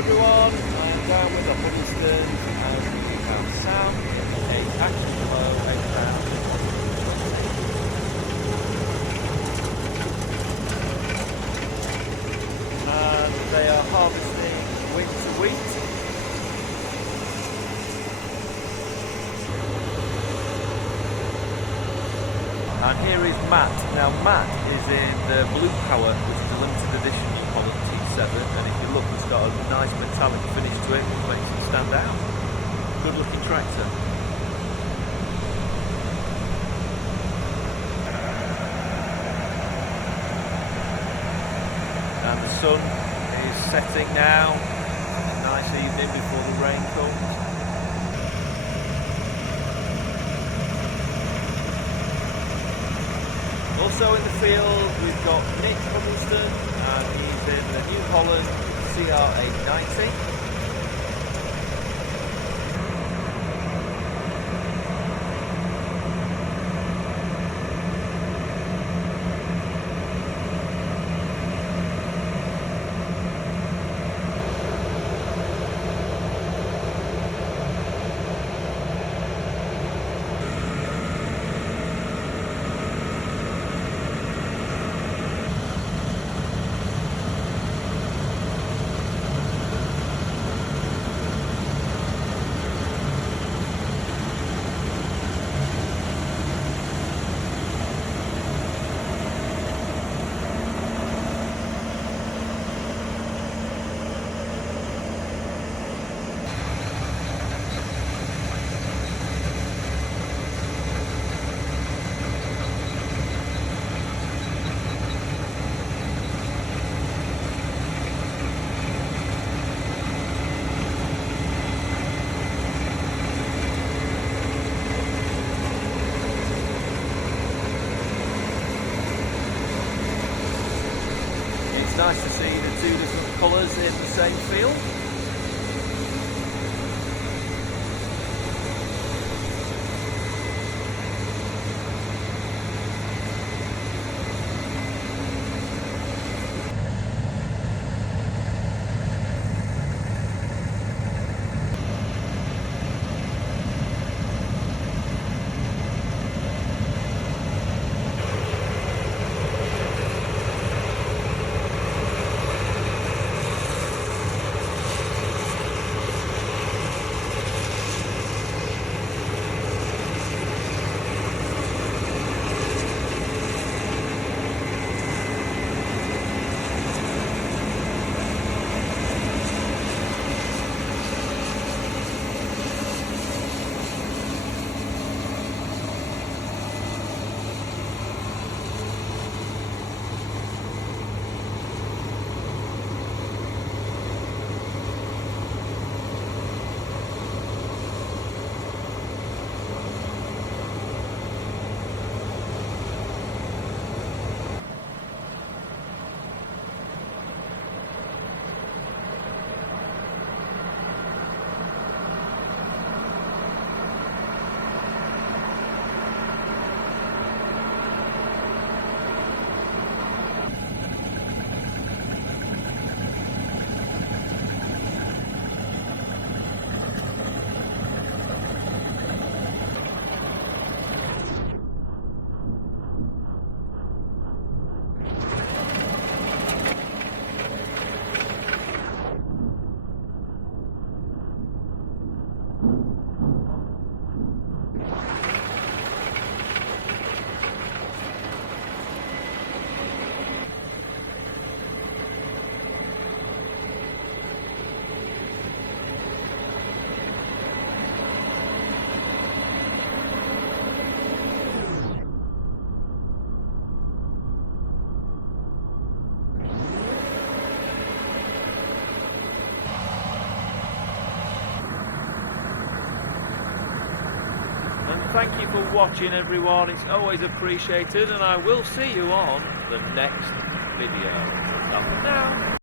everyone, I am down with the Huddlestons and we have Sam in a Action Below Apex. And they are harvesting winter wheat. And here is Matt. Now Matt is in the Blue Power, which is a limited edition Holland T7, and if you look, it's got a nice metallic finish to it, which makes it stand out. Good looking tractor. And the sun is setting now. A nice evening before the rain comes. Also in the field we've got Nick Huddleston, and he's in the New Holland CR890. It's nice to see the two different colours in the same field. Thank you for watching, everyone. It's always appreciated, and I will see you on the next video. Up and down.